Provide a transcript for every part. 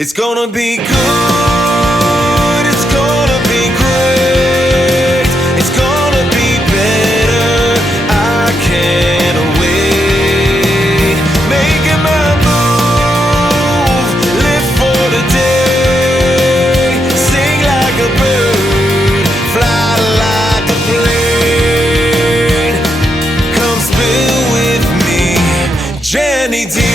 It's gonna be good, it's gonna be great, it's gonna be better, I can't wait. Making my move, live for the day, sing like a bird, fly like a plane. Come spill with me, Jenny D.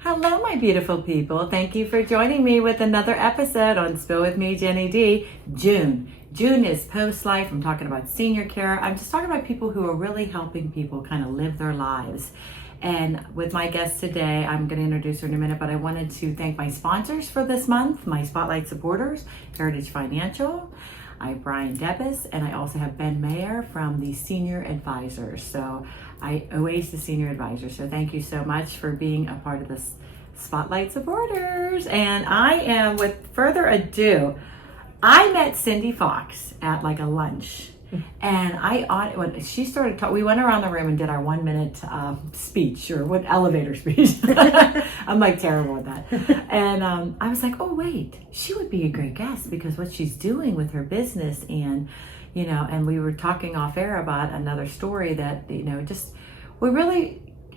Hello, my beautiful people. Thank you for joining me with another episode on Spill With Me, Jenny D. June is post-life. I'm talking about senior care. I'm just talking about people who are really helping people kind of live their lives. And with my guest today, I'm going to introduce her in a minute, but I wanted to thank my sponsors for this month, my Spotlight supporters, Heritage Financial. I have Brian Debus, and I also have Ben Mayer from the Senior Advisors. So I Oasis Senior Advisors. So thank you so much for being a part of this Spotlight supporters. And I am, with further ado, I met Cindy Fox at like a lunch. And when she started talking, we went around the room and did our 1 minute speech, or what, elevator speech. I'm like terrible at that. And I was like, oh wait, she would be a great guest because what she's doing with her business, and and we were talking off air about another story that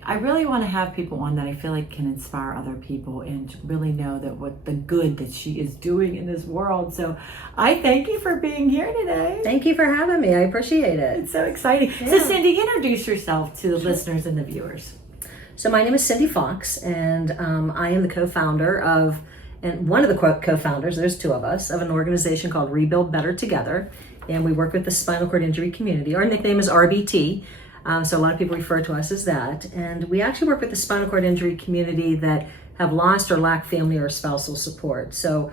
I really want to have people on that I feel like can inspire other people and really know that what the good that she is doing in this world. So I thank you for being here today. Thank you for having me. I appreciate it. It's so exciting. Yeah. So Cindy, introduce yourself to the listeners and the viewers. So my name is Cindy Fox, and I am the co-founder of, and one of the co-founders, there's two of us, of an organization called Rebuild Better Together. And we work with the spinal cord injury community. Our nickname is RBT. So a lot of people refer to us as that. And we actually work with the spinal cord injury community that have lost or lack family or spousal support. So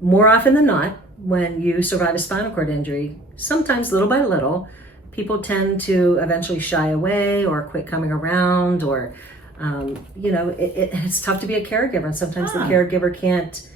more often than not, when you survive a spinal cord injury, sometimes little by little, people tend to eventually shy away or quit coming around, or, it's tough to be a caregiver. And sometimes the caregiver can't,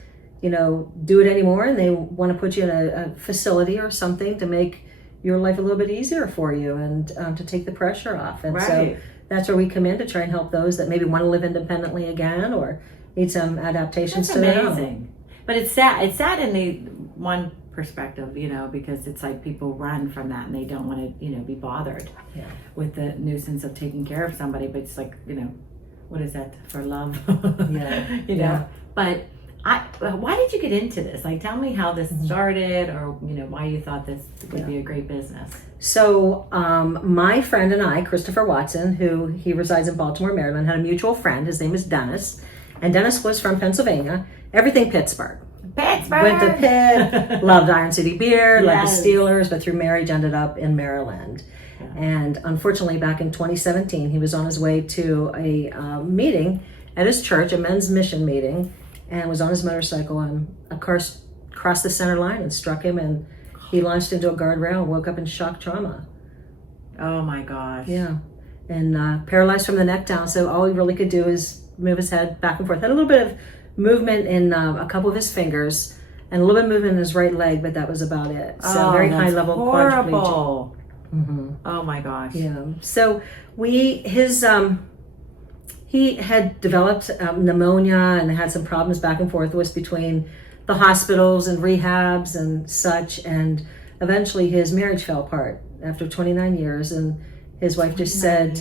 do it anymore, and they want to put you in a facility or something to make your life a little bit easier for you, and to take the pressure off. And so that's where we come in to try and help those that maybe want to live independently again or need some adaptations. That's to amazing. But it's sad. It's sad in the one perspective, because it's like people run from that and they don't want to, be bothered with the nuisance of taking care of somebody. But it's like, what is that, for love? Yeah. But why did you get into this? Like, tell me how this started, or why you thought this would be a great business. So my friend and I, Christopher Watson, he resides in Baltimore, Maryland, had a mutual friend. His name is Dennis, and Dennis was from Pennsylvania. Everything Pittsburgh. Went to Pitt, loved Iron City beer, loved the Steelers, but through marriage ended up in Maryland. Yeah. And unfortunately, back in 2017, he was on his way to a meeting at his church, a men's mission meeting, and was on his motorcycle, and a car crossed the center line and struck him, and he launched into a guardrail and woke up in shock trauma. Oh my gosh. Yeah. And paralyzed from the neck down, so all he really could do is move his head back and forth. Had a little bit of movement in a couple of his fingers, and a little bit of movement in his right leg, but that was about it. So very high level horrible. Quadriplegic. Mm-hmm. Oh my gosh. Yeah. So he had developed pneumonia and had some problems back and forth between the hospitals and rehabs and such. And eventually his marriage fell apart after 29 years. And his wife just said,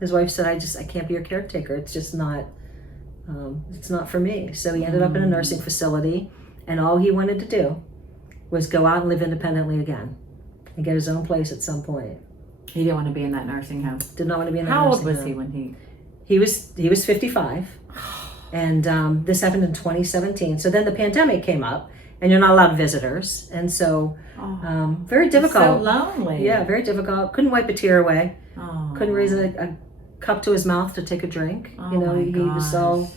his wife said, I can't be your caretaker. It's just not, it's not for me. So he ended up in a nursing facility, and all he wanted to do was go out and live independently again and get his own place at some point. He didn't want to be in that nursing home. Did not want to be in that nursing home. How old was he when he... He was 55, and this happened in 2017. So then the pandemic came up, and you're not allowed visitors, and so very difficult. So lonely. Yeah, very difficult. Couldn't wipe a tear away. Oh. Couldn't raise a cup to his mouth to take a drink. Oh he was all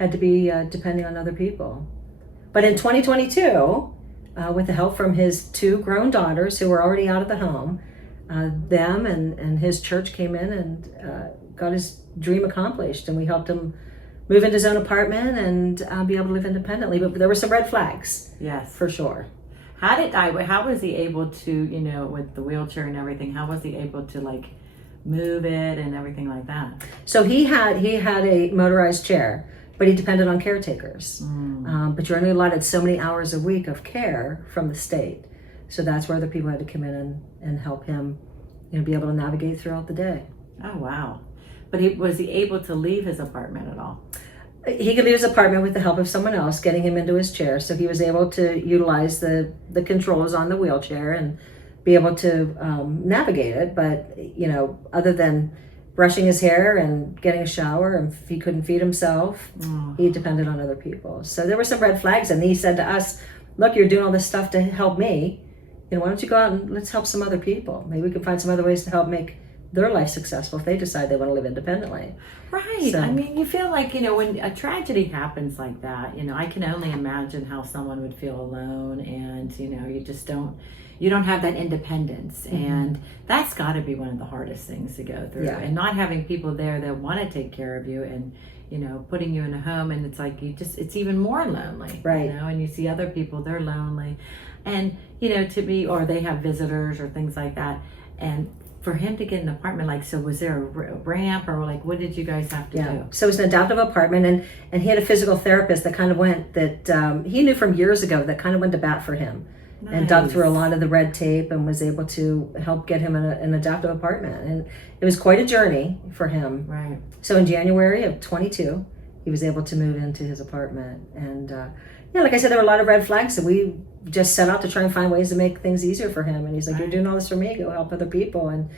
had to be depending on other people. But in 2022, with the help from his two grown daughters who were already out of the home, them and his church came in and got his dream accomplished, and we helped him move into his own apartment and be able to live independently. But there were some red flags. Yes. For sure. How was he able to, you know, with the wheelchair and everything, how was he able to like move it and everything like that? So he had a motorized chair, but he depended on caretakers. But you're only allotted so many hours a week of care from the state. So that's where the people had to come in and help him, you know, be able to navigate throughout the day. Oh, wow. But was he able to leave his apartment at all? He could leave his apartment with the help of someone else getting him into his chair. So he was able to utilize the controls on the wheelchair and be able to navigate it. But, you know, other than brushing his hair and getting a shower, and if he couldn't feed himself, he depended on other people. So there were some red flags. And he said to us, look, you're doing all this stuff to help me. You know, why don't you go out and let's help some other people? Maybe we can find some other ways to help make their life successful if they decide they want to live independently. Right. So, I mean, you feel like, you know, when a tragedy happens like that, you know, I can only imagine how someone would feel alone, and, you know, you don't have that independence. And that's got to be one of the hardest things to go through. Yeah. And not having people there that want to take care of you and, you know, putting you in a home, and it's like it's even more lonely. Right. You know, and you see other people, they're lonely. And, you know, or they have visitors or things like that. And for him to get an apartment, like, so was there a ramp, or like, what did you guys have to do? So it was an adaptive apartment, and he had a physical therapist that kind of he knew from years ago that kind of went to bat for him. Nice. And dug through a lot of the red tape and was able to help get him an adaptive apartment. And it was quite a journey for him. Right. So in January of 22, he was able to move into his apartment. And yeah, like I said, there were a lot of red flags, so we just set out to try and find ways to make things easier for him. And he's like, you're doing all this for me, go help other people. And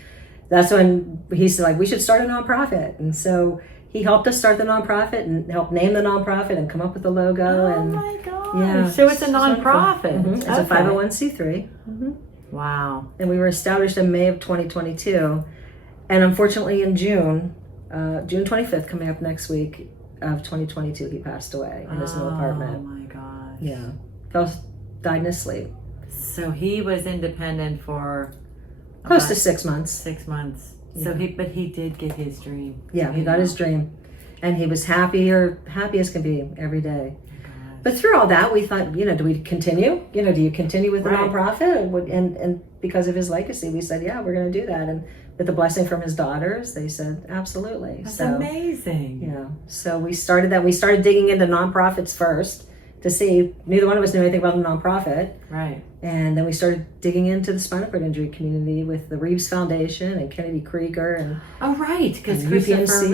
that's when he's like, we should start a nonprofit. And so he helped us start the nonprofit and helped name the nonprofit and come up with the logo. Oh and my gosh. yeah, So it's a nonprofit. It's a 501c3. Wow. And we were established in May of 2022. And unfortunately in June 25th, coming up next week of 2022, he passed away in his new apartment. Oh my gosh. Yeah. Died in his sleep. So he was independent for Close about to 6 months. 6 months. So Yeah. but he did get his dream. Yeah, he got his dream. And he was happy as can be every day. Gosh. But through all that, we thought, you know, do we continue? You know, do you continue with the Right. nonprofit? And because of his legacy, we said, yeah, we're going to do that. And with the blessing from his daughters, they said, absolutely. That's so amazing. yeah, so we started that. We started digging into nonprofits first to see. Neither one of us knew anything about a nonprofit. Right. And then we started digging into the spinal cord injury community with the Reeves Foundation and Kennedy Krieger and Oh, right, because and Christopher UPMC.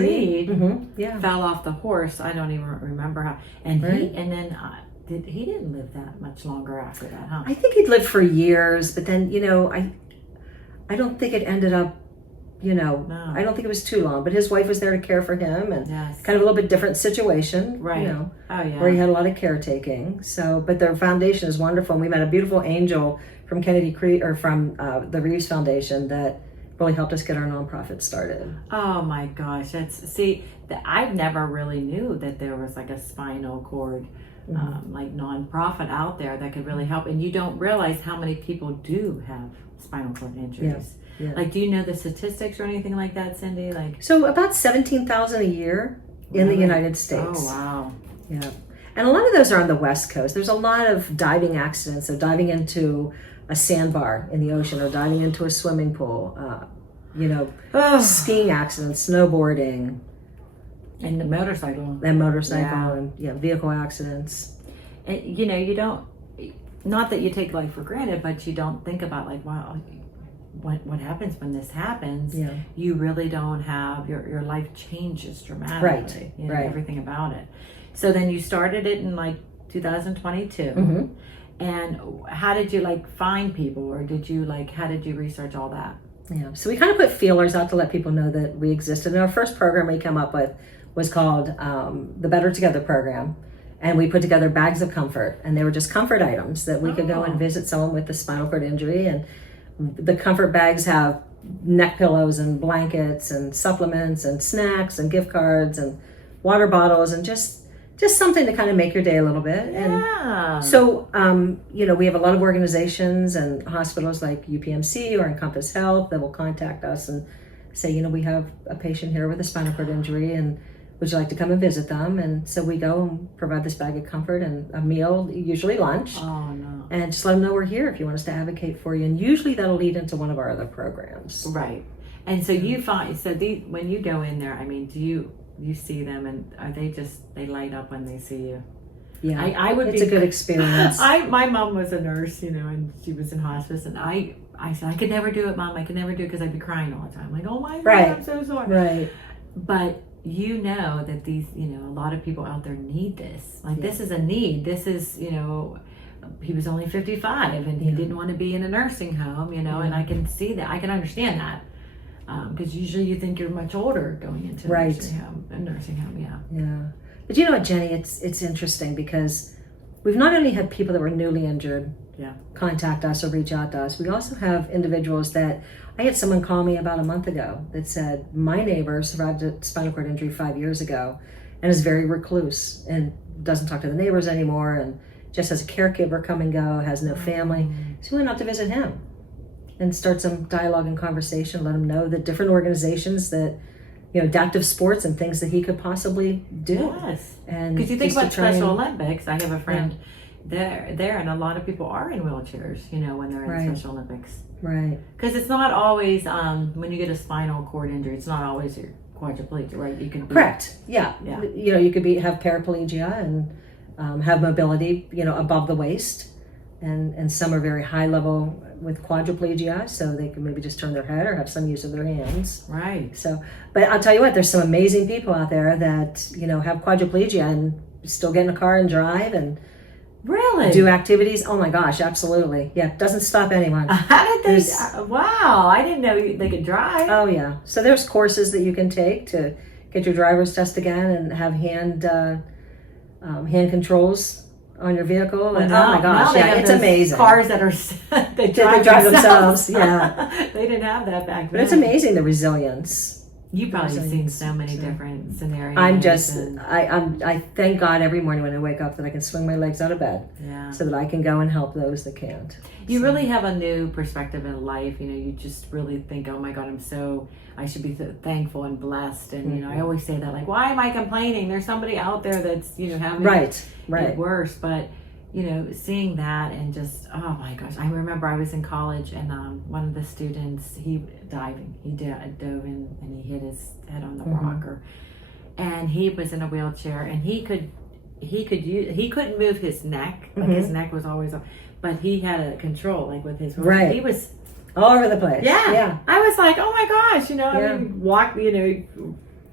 Reed Yeah. fell off the horse. I don't even remember how. And Right. he didn't live that much longer after that, huh? I think he'd lived for years, but then, you know, I don't think it ended up, you know, No. I don't think it was too long, but his wife was there to care for him, and Yes. kind of a little bit different situation, Right. you know, Oh, yeah. where he had a lot of caretaking. So, but their foundation is wonderful. And we met a beautiful angel from the Reeves Foundation that really helped us get our nonprofit started. Oh my gosh, I've never really knew that there was like a spinal cord like nonprofit out there that could really help, and you don't realize how many people do have spinal cord injuries. Yeah. Like, do you know the statistics or anything like that, Cindy? Like, So about 17,000 a year in the Really? United States. oh wow, Yeah. And a lot of those are on the West Coast. There's a lot of diving accidents. So diving into a sandbar in the ocean or diving into a swimming pool, you know, skiing accidents, snowboarding, and the motorcycle. and motorcycle Yeah. and vehicle accidents. And, you know, you don't, not that you take life for granted, but you don't think about like, wow, what happens when this happens? Yeah. You really don't have, your life changes dramatically. Right, You know, right. everything about it. So then you started it in like 2022. Mm-hmm. And how did you like find people, or how did you research all that? Yeah. So we kind of put feelers out to let people know that we existed. And our first program we came up with was called the Better Together program. And we put together bags of comfort, and they were just comfort items that we could go and visit someone with the spinal cord injury. And the comfort bags have neck pillows and blankets and supplements and snacks and gift cards and water bottles and just something to kind of make your day a little bit. Yeah. And so, you know, we have a lot of organizations and hospitals like UPMC or Encompass Health that will contact us and say, you know, we have a patient here with a spinal cord injury, and would you like to come and visit them? And so we go and provide this bag of comfort and a meal, usually lunch. Oh, no. And just let them know we're here if you want us to advocate for you. And usually that'll lead into one of our other programs. Right. And so you find, when you go in there, I mean, do you see them and are they light up when they see you? Yeah, It's a good experience. My mom was a nurse, and she was in hospice, and I said, I could never do it, Mom. I could never do it because I'd be crying all the time. Like, oh my God, Right. I'm so sorry. Right. But that these, a lot of people out there need this. Like, this is a need. This is, he was only 55 and he didn't want to be in a nursing home, and I can see that. I can understand that. Because usually you think you're much older going into a nursing home, yeah. Yeah. But you know what, Jenny, it's interesting because we've not only had people that were newly injured contact us or reach out to us, we also have individuals that, I had someone call me about a month ago that said, my neighbor survived a spinal cord injury 5 years ago and is very recluse and doesn't talk to the neighbors anymore and just has a caregiver come and go, has no family. So we went out to visit him and start some dialogue and conversation, let him know the different organizations that, adaptive sports and things that he could possibly do. Yes. And because you think about try Special Olympics, I have a friend there, and a lot of people are in wheelchairs, when they're in Special Olympics. Right. Because it's not always, when you get a spinal cord injury, it's not always your quadriplegia, right? You can be, correct. Yeah. You could have paraplegia and have mobility, above the waist. And some are very high level with quadriplegia, so they can maybe just turn their head or have some use of their hands. Right. So, but I'll tell you what, there's some amazing people out there that, have quadriplegia and still get in a car and drive and really do activities. Oh my gosh, absolutely. Yeah, doesn't stop anyone. How did they? Wow, I didn't know they could drive. Oh yeah. So there's courses that you can take to get your driver's test again and have hand controls on your vehicle. Well, and now, oh my gosh, it's amazing. Cars that are they drive themselves. Yeah. They didn't have that back then. But it's amazing, the resilience. You've probably seen so many different scenarios. I thank God every morning when I wake up that I can swing my legs out of bed, so that I can go and help those that can't. You really have a new perspective in life. You just really think, oh my God, I should be thankful and blessed. And I always say that, like, why am I complaining? There's somebody out there that's having it worse. But seeing that and just, oh my gosh, I remember I was in college and one of the students, he dove in and he hit his head on the rocker, and he was in a wheelchair and he couldn't move his neck, like his neck was always up, but he had a control, like with his he was all over the place. Yeah. I was like, oh my gosh, I mean, walked,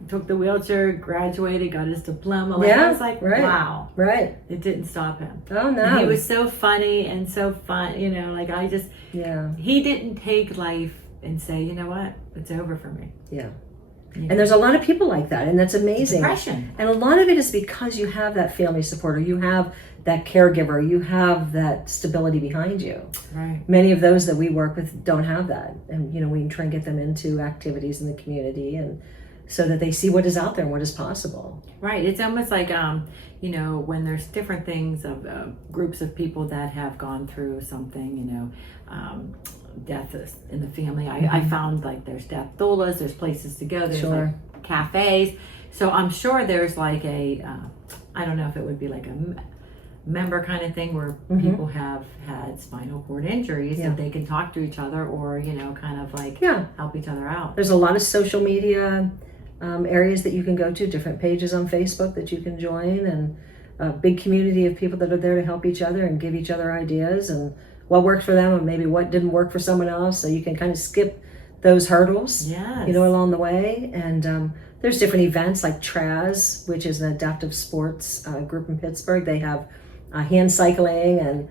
took the wheelchair, graduated, got his diploma. I was like, wow. Right. It didn't stop him. Oh, no. And he was so funny and so fun, he didn't take life and say, you know what, it's over for me. Yeah. And there's a lot of people like that, and that's amazing. Depression. And a lot of it is because you have that family support, or you have that caregiver, you have that stability behind you. Right. Many of those that we work with don't have that. And, we can try and get them into activities in the community and so that they see what is out there and what is possible. Right. It's almost like, when there's different things of groups of people that have gone through something, death in the family. I found like there's death doulas, there's places to go, there's like cafes. So I'm sure there's like I don't know if it would be like a member kind of thing where people have had spinal cord injuries that they can talk to each other or, kind of like help each other out. There's a lot of social media areas that you can go to, different pages on Facebook that you can join, and a big community of people that are there to help each other and give each other ideas and what worked for them and maybe what didn't work for someone else, so you can kind of skip those hurdles along the way. And there's different events like TRAS, which is an adaptive sports group in Pittsburgh. They have hand cycling, and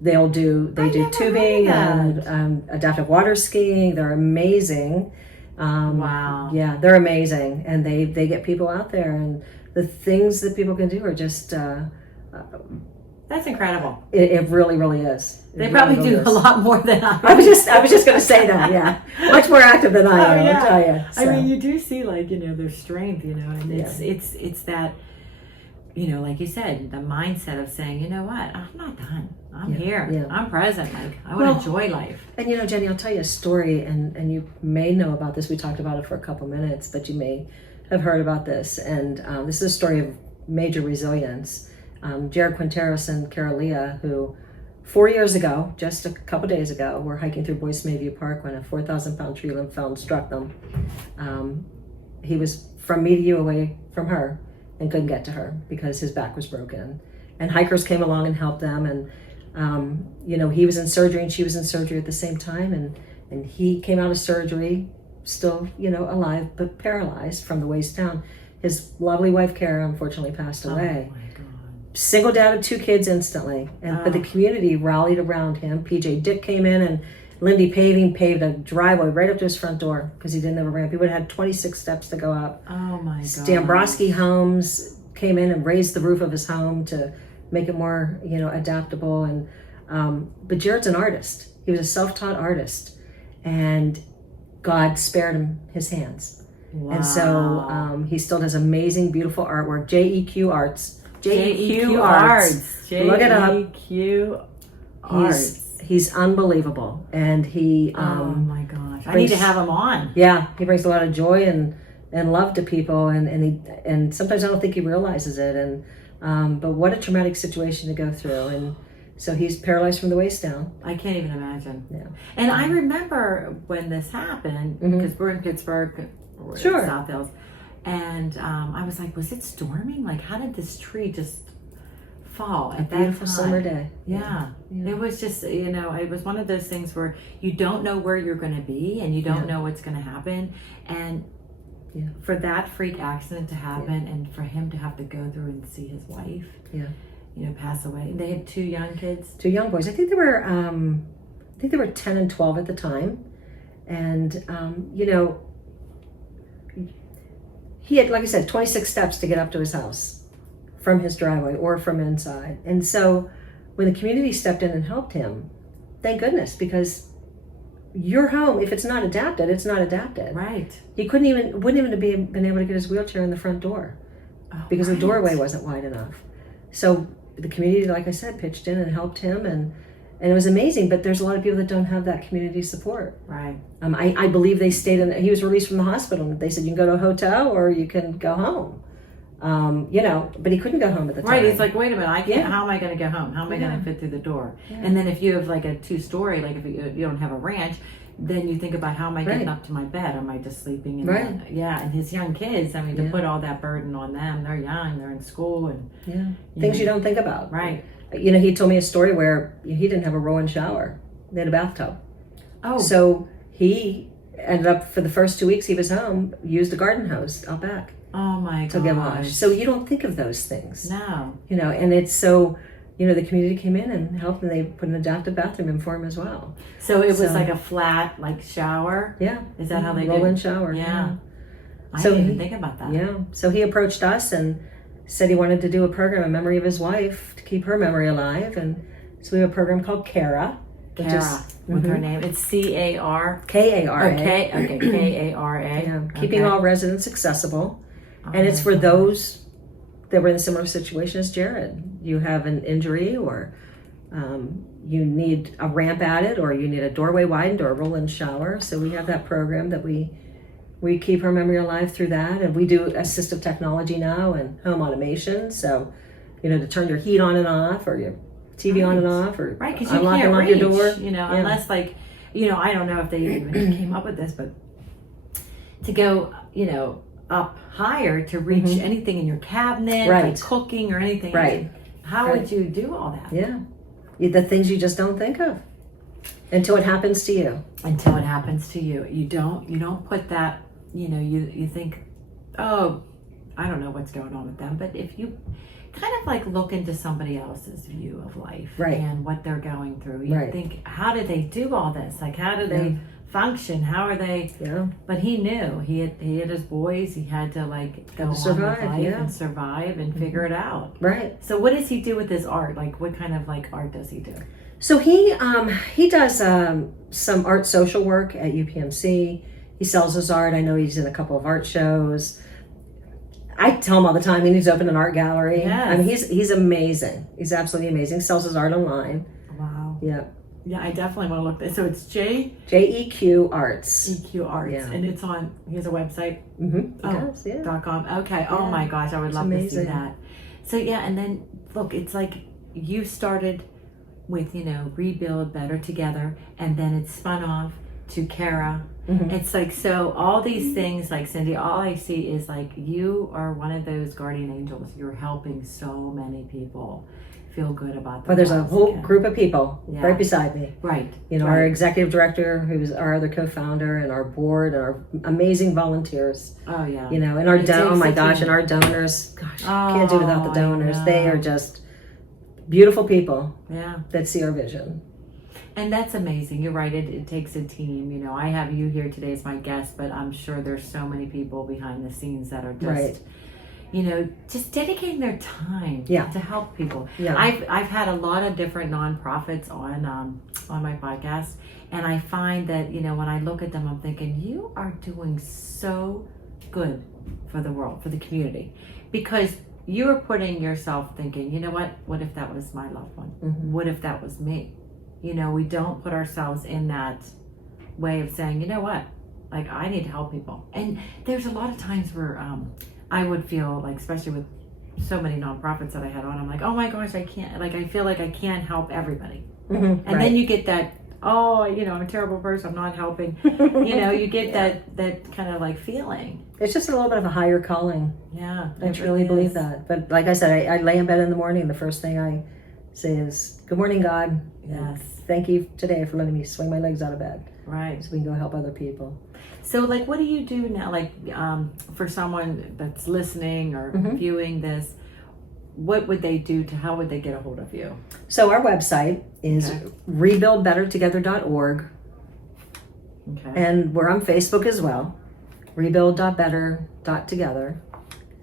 they do tubing and adaptive water skiing. They're amazing. Wow. Yeah, they're amazing, and they get people out there, and the things that people can do are just that's incredible. It really, really is. They probably do a lot more than I. I was just going to say that. Yeah, much more active than I am. I'll tell you. So. I mean, you do see their strength, and it's that, like you said, the mindset of saying, you know what, I'm not done. I'm here. Yeah. I'm present. Like I want to enjoy life. And Jenny, I'll tell you a story, and you may know about this. We talked about it for a couple minutes, but you may have heard about this, and this is a story of major resilience. Jared Quinteros and Caralia, who 4 years ago, just a couple days ago, were hiking through Boyce Mayview Park when a 4,000-pound tree limb fell and struck them. He was from me to you away from her and couldn't get to her because his back was broken. And hikers came along and helped them, and he was in surgery and she was in surgery at the same time, and he came out of surgery still, alive but paralyzed from the waist down. His lovely wife Kara unfortunately passed away. Oh my God. Single dad of 2 kids instantly, but the community rallied around him. PJ Dick came in, and Lindy Paving paved a driveway right up to his front door because he didn't have a ramp. He would have had 26 steps to go up. Oh my God. Stambrowski Homes came in and raised the roof of his home to make it more, adaptable. And but Jared's an artist. He was a self-taught artist, and God spared him his hands. Wow. And so he still does amazing, beautiful artwork. JEQ Arts. JEQ Arts. Look it up. JEQ Arts. He's unbelievable, and he. Oh my gosh! I need to have him on. Yeah, he brings a lot of joy and love to people, and sometimes I don't think he realizes it. And but what a traumatic situation to go through, and so he's paralyzed from the waist down. I can't even imagine. Yeah. And I remember when this happened because we're in Pittsburgh, we're in South Hills, and I was like, was it storming? Like, how did this tree just fall at that beautiful time? Summer day? Yeah. It was just, it was one of those things where you don't know where you're going to be and you don't know what's going to happen. And for that freak accident to happen and for him to have to go through and see his wife, pass away. They had 2 young kids. 2 young boys. I think they were 10 and 12 at the time. And, he had, like I said, 26 steps to get up to his house from his driveway or from inside. And so when the community stepped in and helped him, thank goodness, because your home, if it's not adapted, it's not adapted. Right. He wouldn't even have been able to get his wheelchair in the front door because the doorway wasn't wide enough. So the community, like I said, pitched in and helped him, and it was amazing. But there's a lot of people that don't have that community support. Right. I believe they stayed he was released from the hospital, and they said you can go to a hotel or you can go home. But he couldn't go home at the time. Right, he's like, wait a minute, I can't. How am I going to go home? How am I going to fit through the door? And then if you have like a 2-story, like if you don't have a ranch, then you think about how am I getting up to my bed? Am I just sleeping in and his young kids, I mean, to put all that burden on them, they're young, they're in school, and things you don't think about. Right. He told me a story where he didn't have a roll-in shower. They had a bathtub. Oh. So he ended up, for the first 2 weeks he was home, used a garden hose out back. Oh my to get washed. So you don't think of those things. No. And it's so, the community came in and helped, and they put an adaptive bathroom in for him as well. So it was like a flat, like shower? Yeah. Is that how they do? Roll-in shower. Yeah. I didn't even think about that. Yeah. So he approached us and said he wanted to do a program in memory of his wife to keep her memory alive. And so we have a program called Kara. Kara, with her name. It's CAR? KARA. Okay, KARA. Yeah. Keeping all residents accessible. And it's for those that were in a similar situation as Jared. You have an injury, or you need a ramp added, or you need a doorway widened, or a roll-in shower. So we have that program that we keep her memory alive through that. And we do assistive technology now and home automation. So, to turn your heat on and off, or your TV on and off, or because you unlock can't and lock reach, your door. Unless I don't know if they even came up with this, but to go, up higher to reach anything in your cabinet, like cooking or anything. Right. How would you do all that? Yeah. The things you just don't think of until it happens to you. Until it happens to you. You don't put that, you think, oh, I don't know what's going on with them. But if you kind of like look into somebody else's view of life and what they're going through, you think, how did they do all this? Like, how do they function? How are they? Yeah. But he knew he had his boys. He had to like go on with life and survive and figure it out. Right. So what does he do with his art? Like, what kind of like art does he do? So he does some art social work at UPMC. He sells his art. I know he's in a couple of art shows. I tell him all the time he needs to open an art gallery. Yes. I mean, he's amazing. He's absolutely amazing. He sells his art online. Wow. Yeah. Yeah, I definitely want to look this. So it's JEQ Arts. JEQ Arts, Yeah. and it's on. Here's a website. Yeah. .com. Okay. Oh Yeah. my gosh, I would It's love to see amazing. that. So yeah, and then look, it's like you started with Rebuild Better Together, and then it spun off to Kara. It's like, so all these things, like Cindy, all I see is like you are one of those guardian angels. You're helping so many people feel good about Well, there's a lives whole again. group of people Yeah. right beside me. Right. Our right. executive director, who's our other co-founder, and our board, and our amazing volunteers. Oh yeah. And our It takes oh my a gosh, team. and our donors. Gosh, can't do without the I donors. They know. are just beautiful people Yeah. that see our vision. And that's amazing. You're right. It takes a team. I have you here today as my guest, but I'm sure there's so many people behind the scenes that are just, Right. just dedicating their time Yeah. to help people. Yeah. I've had a lot of different nonprofits on my podcast, and I find that when I look at them, I'm thinking you are doing so good for the world, for the community, because you are putting yourself thinking, what if that was my loved one? What if that was me? We don't put ourselves in that way of saying, like I need to help people. And there's a lot of times where I would feel like, especially with so many nonprofits that I had on, I'm like, oh my gosh, I can't, like I feel like I can't help everybody. And then you get that, I'm a terrible person, I'm not helping. You get that kind of like feeling. It's just a little bit of a higher calling. Yeah. I truly believe that. But like I said, I lay in bed in the morning, the first thing I say is, good morning, God. Yes. Thank you today for letting me swing my legs out of bed. Right. So we can go help other people. So like, what do you do now? Like for someone that's listening or viewing this, what would they do how would they get a hold of you? So our website is rebuildbettertogether.org. Okay. And we're on Facebook as well, rebuild.better.together.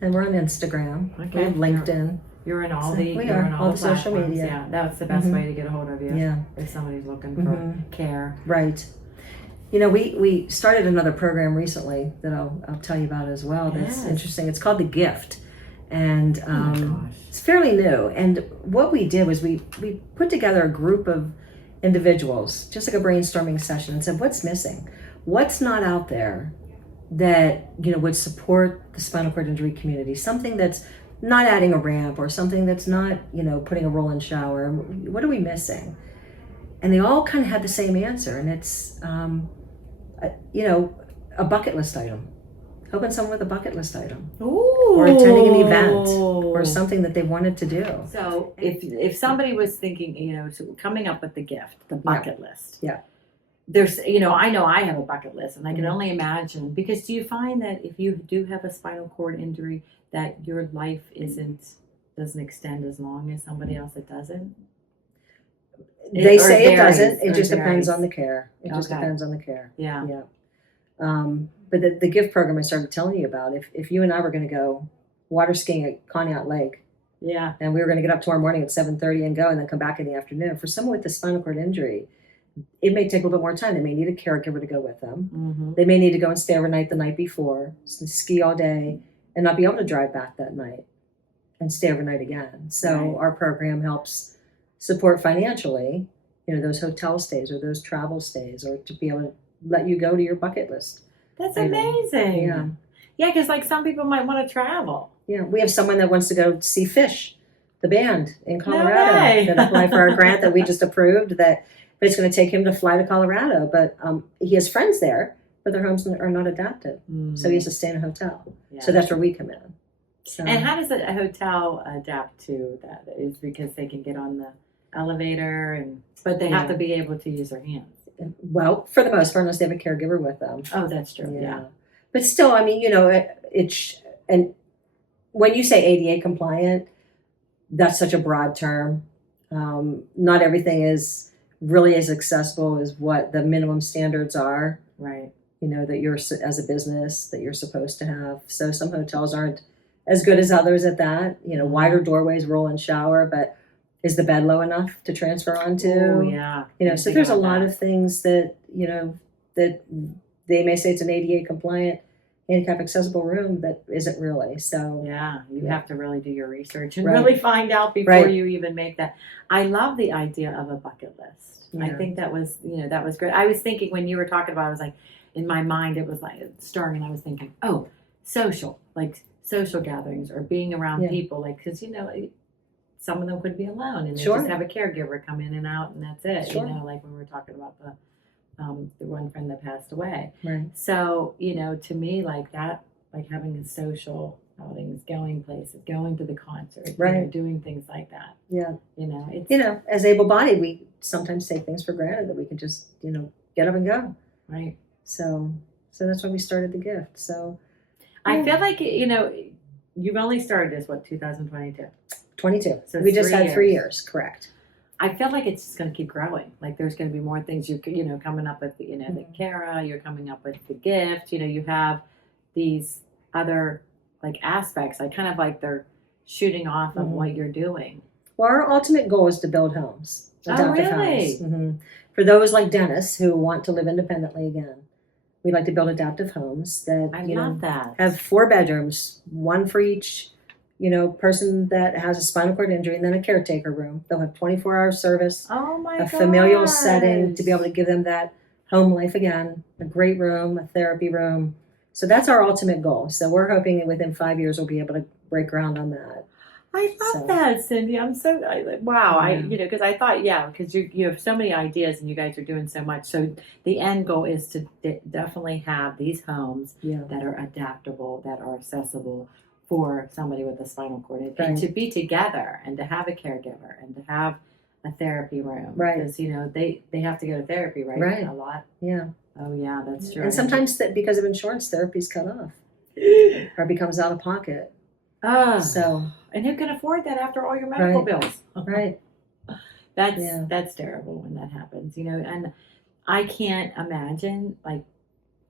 And we're on Instagram. Okay. We have LinkedIn. You're in all So the we you're are, in all the social platforms. media. Yeah, that's the best way to get a hold of you. Yeah. If somebody's looking for care. Right. We started another program recently that I'll tell you about as well. That's Yes. interesting. It's called The Gift. And gosh. it's fairly new. And what we did was we put together a group of individuals, just like a brainstorming session, and said, what's missing? What's not out there that would support the spinal cord injury community? Something that's not adding a ramp, or something that's not putting a roll-in shower. What are we missing? And they all kind of had the same answer, and it's a bucket list item. Helping someone with a bucket list item. Ooh. Or attending an event, or something that they wanted to do. So if somebody was thinking, so coming up with the gift, the bucket list. Yeah. There's, I know I have a bucket list, and I can only imagine, because do you find that if you do have a spinal cord injury, that your life doesn't extend as long as somebody else that doesn't? They say it varies, doesn't. It or just depends varies. on the care. It just Okay. depends on the care. Yeah. Yeah. But the gift program I started telling you about, if you and I were going to go water skiing at Conneaut Lake, Yeah. and we were going to get up tomorrow morning at 7:30 and go, and then come back in the afternoon, for someone with a spinal cord injury, it may take a little bit more time. They may need a caregiver to go with them. Mm-hmm. They may need to go and stay overnight the night before, ski all day, and not be able to drive back that night and stay overnight again. So Right. our program helps support financially, those hotel stays or those travel stays, or to be able to let you go to your bucket list. That's item. amazing. Yeah. Yeah, because like some people might want to travel. Yeah, we have someone that wants to go see Fish, the band in Colorado, way. that applied for our grant that we just approved. But it's going to take him to fly to Colorado. But he has friends there, but their homes are not adapted, so he has to stay in a hotel. Yeah. So that's where we come in. So, And how does a hotel adapt to that? Is because they can get on the elevator, but they have to be able to use their hands. well, for the most part, unless they have a caregiver with them. Oh, that's true. Yeah. But still, I mean, and when you say ADA compliant, that's such a broad term. Not everything is really as accessible as what the minimum standards are, Right. that you're, as a business, that you're supposed to have. So some hotels aren't as good as others at that. Wider doorways, roll-in shower, but is the bed low enough to transfer onto? Oh, yeah. So there's a lot of things that, that they may say it's an ADA compliant. handicap accessible room that isn't really. So Yeah, you Yeah. have to really do your research and Right. really find out before Right. you even make that. I love the idea of a bucket list. I Yeah. think that was, that was great. I was thinking when you were talking about it, I was like, in my mind, it was like stirring, and I was thinking, oh, like social gatherings or being around Yeah. people, like, because, some of them could be alone and they Sure. just have a caregiver come in and out and that's it. Sure. Like when we were talking about the one friend that passed away. Right. So, to me, like that, like having a social outings, going places, going to the concert, Right. doing things like that. Yeah. It's As able-bodied, we sometimes take things for granted that we can just, get up and go. right. So that's why we started the gift. So I feel like, you've only started this, 2022? 22. So We just 3 had 3 years. years, correct. I feel like it's just going to keep growing. Like there's going to be more things coming up with, the Cara, you're coming up with the gift, you have these other like aspects, like kind of like they're shooting off of what you're doing. Well, our ultimate goal is to build homes, adoptive really? homes. For those like Dennis who want to live independently again. We'd like to build adoptive homes that, I love that. have 4 bedrooms, one for each, person that has a spinal cord injury, and then a caretaker room. They'll have 24-hour service, Oh my a god. familial setting to be able to give them that home life again, a great room, a therapy room. So that's our ultimate goal. So we're hoping that within 5 years we'll be able to break ground on that. I love So- that, Cindy. I'm so wow. Yeah. Because I thought, because you have so many ideas and you guys are doing so much. So the end goal is to definitely have these homes Yeah. that are adaptable, that are accessible for somebody with a spinal cord, and Right. to be together and to have a caregiver and to have a therapy room. Right. Because they have to go to therapy, right? Right. A lot. Yeah. Oh yeah, that's true. And sometimes that because of insurance, therapy's cut off or becomes out of pocket. Ah. So And who can afford that after all your medical bills? right. That's terrible when that happens, and I can't imagine like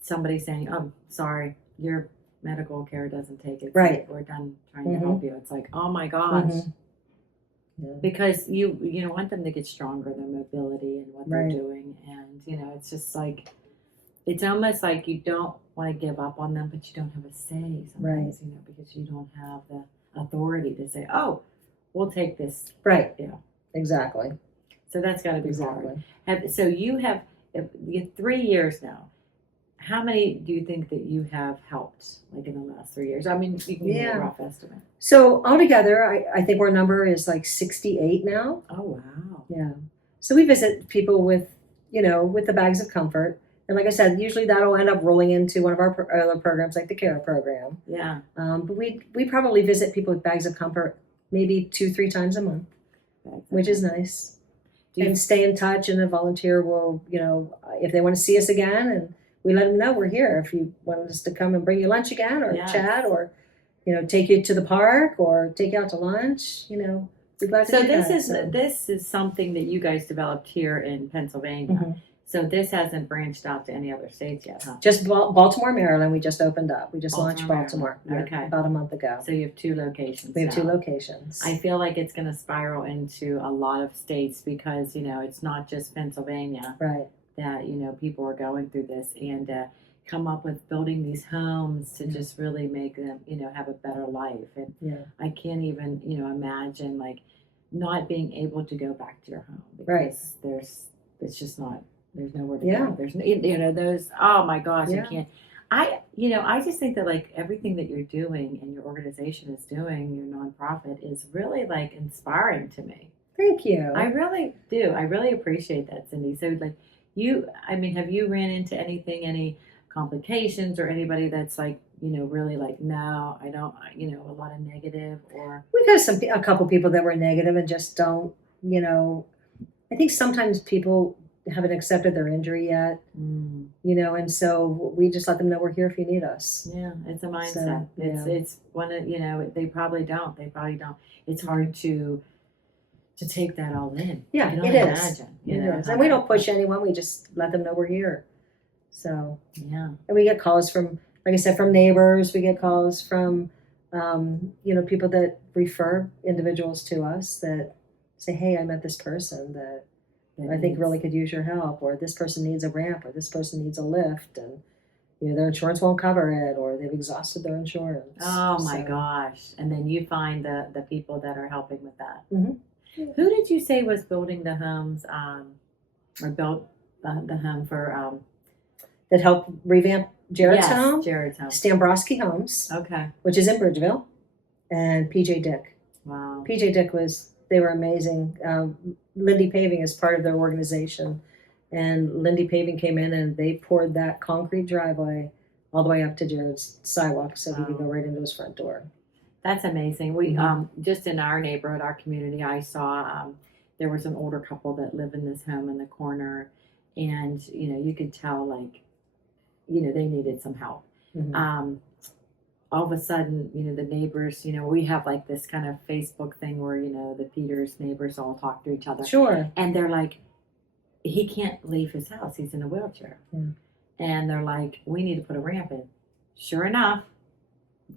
somebody saying, "Oh, sorry, your medical care doesn't take it. Right. We're done trying to help you." It's like, oh my gosh. Mhm. Yeah. Because you want them to get stronger, their mobility and what they're Right. doing, and it's just like it's almost like you don't want to give up on them, but you don't have a say sometimes, because you don't have the authority to say, "Oh, we'll take this." Right. Yeah. Exactly. So that's got to be Exactly. hard. So you have 3 years now. How many do you think that you have helped, like in the last 3 years? I mean, you can give me Yeah. a rough estimate. So altogether, I think our number is like 68 now. Oh wow. Yeah. So we visit people with the bags of comfort. And like I said, usually that'll end up rolling into one of our other programs, like the Cara program. Yeah. But we probably visit people with bags of comfort maybe 2-3 times a month, which is nice. Do you, And stay in touch, and a volunteer will, if they want to see us again, and we let them know we're here. If you want us to come and bring you lunch again, or Yes. chat, or take you to the park, or take you out to lunch, we'd glad to so do this that. is this is something that you guys developed here in Pennsylvania. Mhm. So this hasn't branched out to any other states yet, huh? Just Baltimore, Maryland. We just opened up. We just launched Baltimore, Baltimore. Maryland. Okay. About a month ago. So you have 2 locations. We have 2 now. locations. I feel like it's going to spiral into a lot of states because it's not just Pennsylvania Right. that people are going through this, and come up with building these homes to just really make them have a better life. And Yeah. I can't even imagine like not being able to go back to your home because Right. it's just not. There's nowhere to Yeah. go. There's those. Oh my gosh, Yeah. I can't. I just think that like everything that you're doing and your organization is doing, your nonprofit, is really like inspiring to me. Thank you. I really do. I really appreciate that, Cindy. So like have you ran into any complications or anybody that's like, really like, no, I don't, a lot of negative or. We've had a couple people that were negative and just don't, I think sometimes people haven't accepted their injury yet, and so we just let them know we're here if you need us. Yeah, it's a mindset. So, yeah. It's one of they probably don't. It's hard to take that all in. Yeah, I can it only is. imagine. It is. how And we that- don't push anyone. We just let them know we're here. So, Yeah. and we get calls from, like I said, from neighbors. We get calls from, people that refer individuals to us that say, hey, I met this person that I think really could use your help, or this person needs a ramp, or this person needs a lift. And, their insurance won't cover it, or they've exhausted their insurance. Oh my gosh. And then you find the people that are helping with that. Mhm. Who did you say was building the homes, or built the home for, That helped revamp Jared's yes, home. Jared's home. Stambrowski Homes, Okay. which is in Bridgeville, and PJ Dick. Wow. PJ Dick they were amazing. Lindy Paving is part of their organization, and Lindy Paving came in and they poured that concrete driveway all the way up to Jared's sidewalk so he could go right into his front door. That's amazing. We Mm-hmm. just in our neighborhood, our community, I saw there was an older couple that lived in this home in the corner, and you could tell they needed some help. Mm-hmm. All of a sudden, the neighbors, we have like this kind of Facebook thing where the Peters neighbors all talk to each other. Sure. And they're like, he can't leave his house. He's in a wheelchair. Yeah. And they're like, we need to put a ramp in. Sure enough,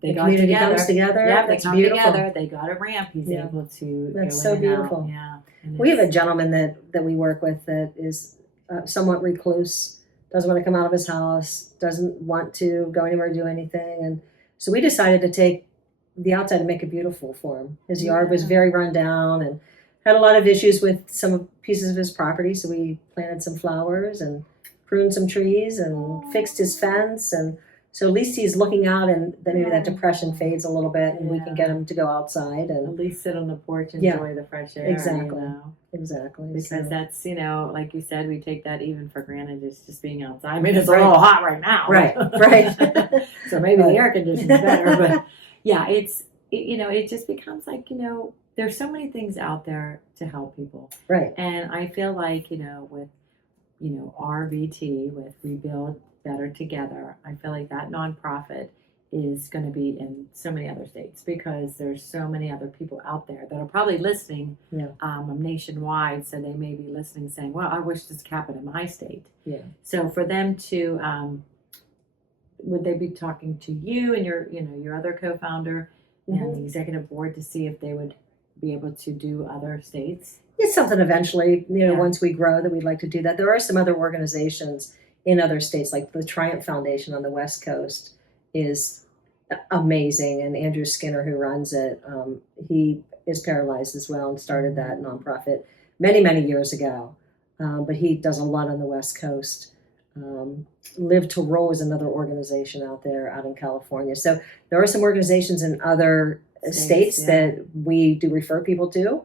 The community comes together. Yeah, they That's come beautiful. together. They got a ramp. He's Yeah. able to. That's go so in and beautiful. out. Yeah. And We have a it's- gentleman that we work with that is somewhat recluse, doesn't want to come out of his house, doesn't want to go anywhere to do anything. And so we decided to take the outside and make it beautiful for him. His yard was Yeah. very run down and had a lot of issues with some pieces of his property. So we planted some flowers and pruned some trees and fixed his fence. And so at least he's looking out, and then maybe that depression fades a little bit, and we can get him to go outside At and least sit on the porch and Yeah. enjoy the fresh air. Exactly. exactly. Because So- that's, like you said, we take that even for granted, just being outside. I mean, it's Right. a little hot right now. Right, right. So maybe Right. the air conditioning's better. But yeah, it just becomes like, there's so many things out there to help people. Right. And I feel like, with, RVT, with Rebuild Better Together, I feel like that nonprofit is going to be in so many other states, because there's so many other people out there that are probably listening nationwide. So they may be listening saying, well, I wish this happened in my state. Yeah. So for them to, would they be talking to you and your other co-founder and the executive board to see if they would be able to do other states? It's something eventually, Yeah. once we grow, that we'd like to do that. There are some other organizations in other states, like the Triumph Foundation on the West Coast is amazing. And Andrew Skinner, who runs it, he is paralyzed as well and started that nonprofit many, many years ago. But he does a lot on the West Coast. Live to Roll is another organization out in California. So there are some organizations in other states that we do refer people to,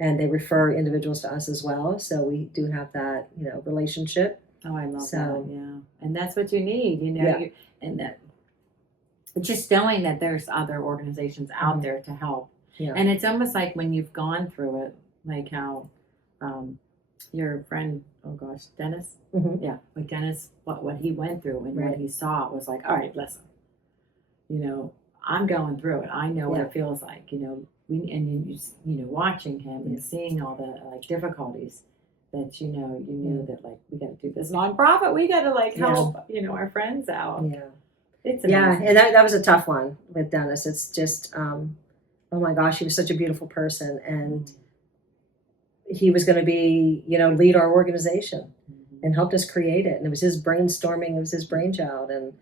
and they refer individuals to us as well. So we do have that, relationship. Oh, I love So- that. Yeah. And that's what you need, Yeah. and that just knowing that there's other organizations out there to help. Yeah. And it's almost like when you've gone through it, like how your friend, Dennis, Mhm. yeah, like Dennis, what he went through and Right. what he saw was like, all right, listen, I'm going through it. I know what Yeah. it feels like, watching him and seeing all the difficulties that, you knew that we got to do this nonprofit. We got to help, our friends out. Yeah. It's Yeah, amazing. and that was a tough one with Dennis. It's just, oh my gosh, he was such a beautiful person, and he was going to be, lead our organization and helped us create it. And it was his brainstorming, it was his brainchild, and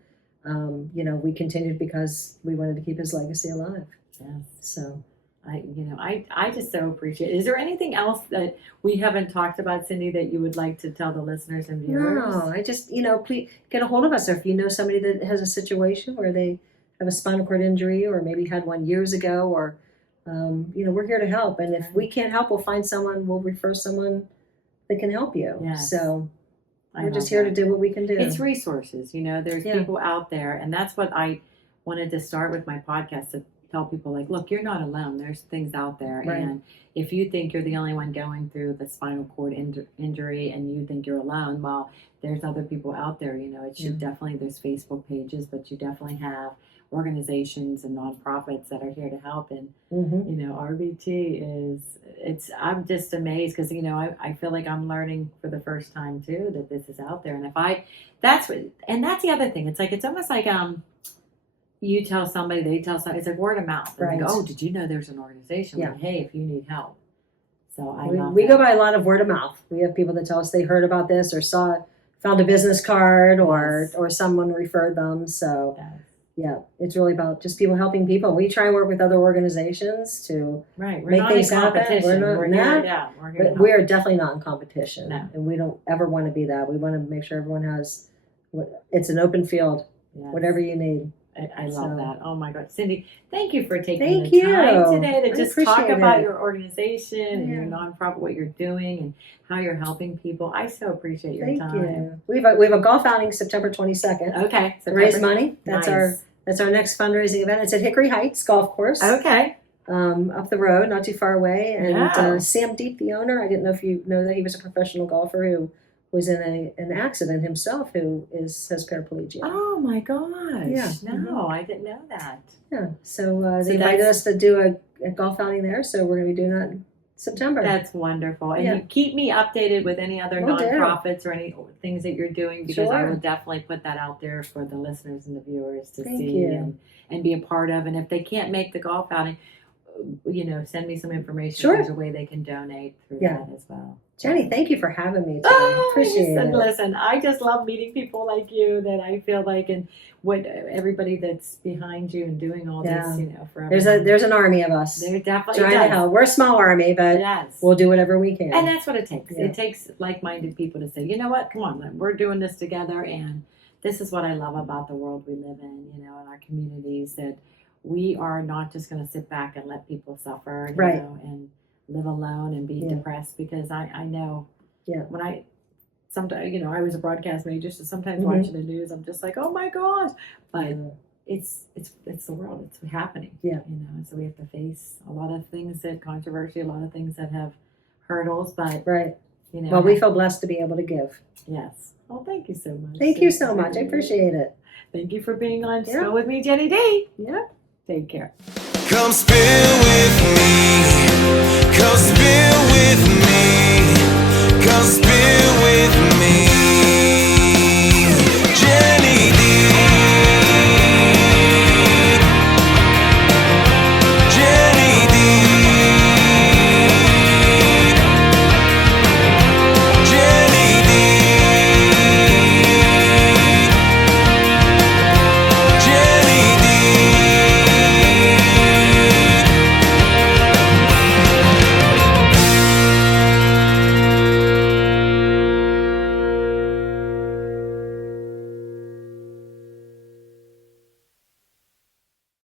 we continued because we wanted to keep his legacy alive. Yes. So I just so appreciate it. Is there anything else that we haven't talked about, Cindy, that you would like to tell the listeners and viewers? no, I just please get a hold of us, or if you know somebody that has a situation where they have a spinal cord injury, or maybe had one years ago, or we're here to help. And if we can't help, we'll find someone, we'll refer someone that can help you. Yes. So I we're just love here that. to do what we can do. It's resources, there's Yeah. people out there, and that's what I wanted to start with my podcast, to tell people, look, you're not alone. There's things out there. Right. And if you think you're the only one going through the spinal cord injury and you think you're alone, well, there's other people out there. It should definitely, there's Facebook pages, but you definitely have organizations and nonprofits that are here to help. And RBT I'm just amazed, because I feel like I'm learning for the first time too that this is out there. And that's the other thing. It's almost like you tell somebody, they tell somebody. It's like word of mouth. Right. Like, oh, did you know there's an organization? Yeah. Like, hey, if you need help. So we love go that. by a lot of word of mouth. We have people that tell us they heard about this or saw found a business card Yes. or someone referred them. So Yes. yeah, it's really about just people helping people. We try and work with other organizations to Right. We're make not things in happen. competition. We're not- We're no. here. Yeah. We're here. to but we help. are definitely not in competition, No. and we don't ever want to be that. We want to make sure everyone has it's an open field, Yes. whatever you need. I love So- that. Oh my God. Cindy, thank you for taking Thank the you. time today to I just talk appreciate about it. your organization and your Yeah. nonprofit, what you're doing and how you're helping people. I so appreciate your Thank time. you. We have a golf outing September 22nd. Okay. To raise September- money. That's Nice. our next fundraising event. It's at Hickory Heights Golf Course, Okay. up the road, not too far away. And Yeah. Sam Deep, the owner, I didn't know if you know that he was a professional golfer who was in an accident himself, who has paraplegia. Oh my gosh. Yeah. No, I didn't know that. Yeah. So So they invited that's- us to do a golf outing there. So we're going to be doing that in September. That's wonderful. And Yeah. you keep me updated with any other Will do. nonprofits or any things that you're doing because I Sure. will definitely put that out there for the listeners and the viewers to Thank see you. and be a part of. And if they can't make the golf outing, send me some information. Sure. There's a way they can donate through Yeah. that as well. Jenny, thank you for having me today. Oh, Appreciate it. listen, I just love meeting people like you that I feel like and what everybody that's behind you and doing all Yeah. this, for everyone. There's an army of us There definitely trying to does. help. We're a small army, but Yes. we'll do whatever we can. And that's what it takes. Yeah. It takes like-minded people to say, you know what, come on, we're doing this together. And this is what I love about the world we live in, in our communities, that we are not just going to sit back and let people suffer, Right. and live alone and be Yeah. depressed. Because I know Yeah. when sometimes, I was a broadcast major, so sometimes Mhm. watching the news, I'm just like, oh my gosh. But Yeah. it's the world. It's happening. Yeah. So we have to face a lot of things controversy, a lot of things that have hurdles, but Right. you know. Well, we feel blessed to be able to give. Yes. Well, thank you so much. Thank you so much. I appreciate it. Thank you for being on Yeah. Spill with me, Jenny D. Yeah. Take care. Come spill with me. Come